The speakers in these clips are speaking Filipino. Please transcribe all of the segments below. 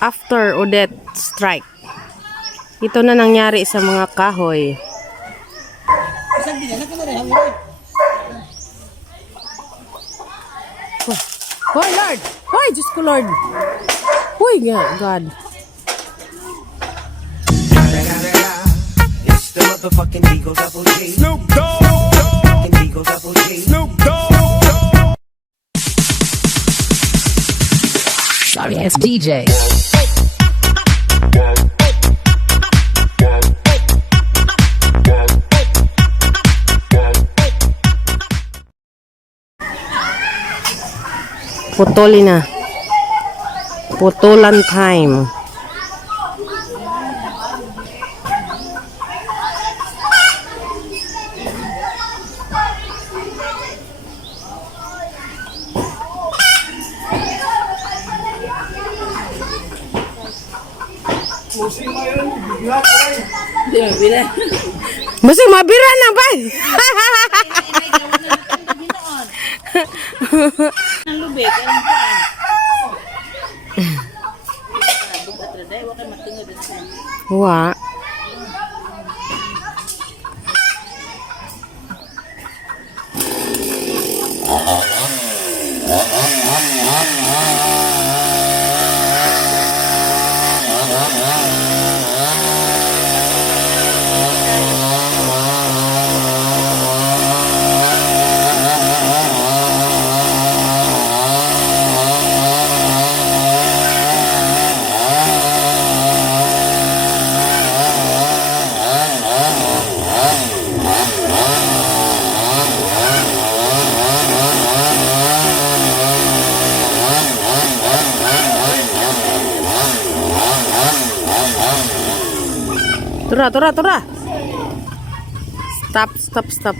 After oddette strike. Ito na nangyari sa mga kahoy. Hoy Lord! Hoy, Diyos ko Lord! Hoy, God! It's the motherfucking Eagle Double G. Snoop Dogg. Eagle Double G. Snoop Dogg. Sorry, it's DJ. Putulin na. Putulan time. Masih mabira na ba? Ang lubid, ang paan. Bukat raday, wakay matungod sa. Wa. Tura. Stop.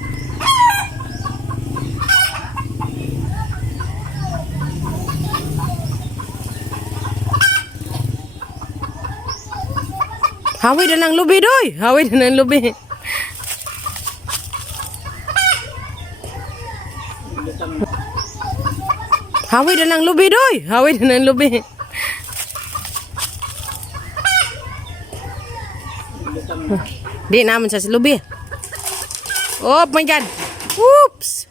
Hawid na ng lubi, doy. Hawid na ng lubi. Hawid na ng lubi, doy. Hawid na ng lubi. Di naman sa lubi. Oh my God. Oops.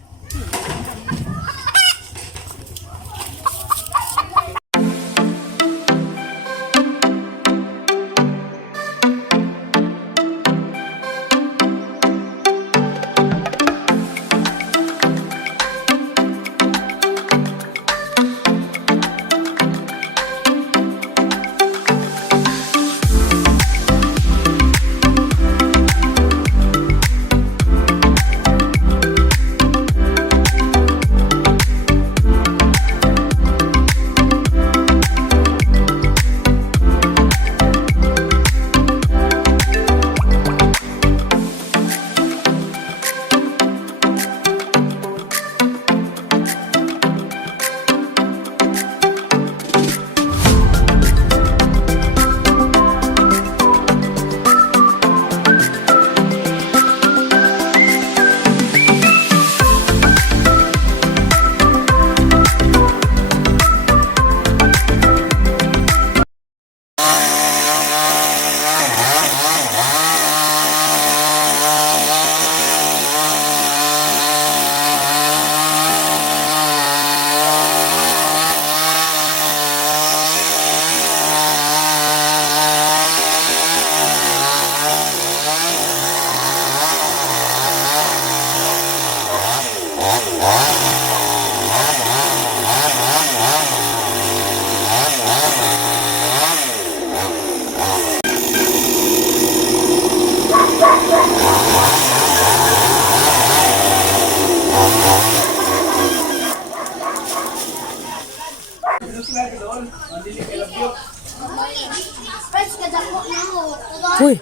Hoy.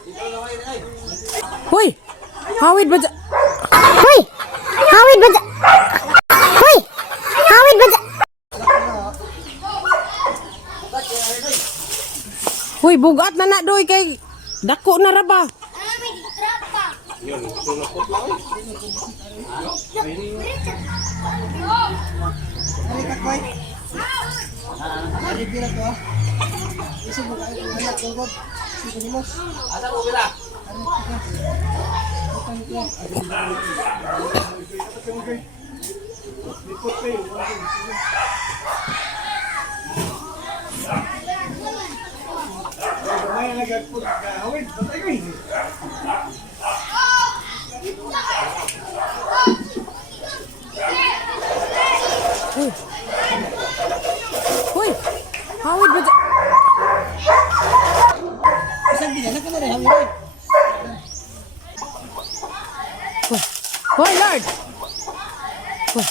Hoy. Hawid ba? Hoy. Hawid ba? Hoy. Hawid ba? Hoy, bugat na na doy kay dako na ra ba? Hoy! Hawid ba dyan? Hoy, Lord! Hoy,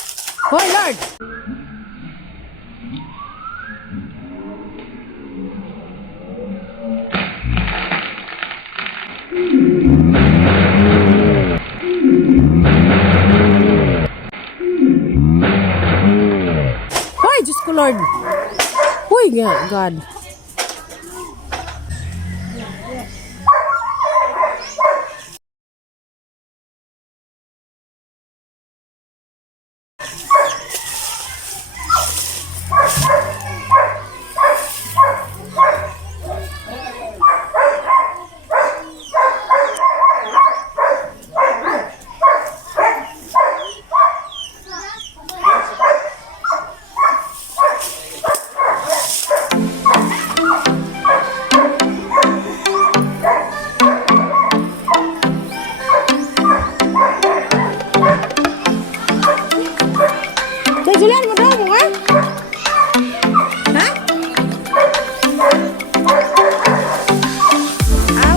Hoy, Lord! Hoy, Diyos ko, Lord! Hoy, God! Kay Julian mo daw mo ha? Ha? Aw.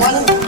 Walang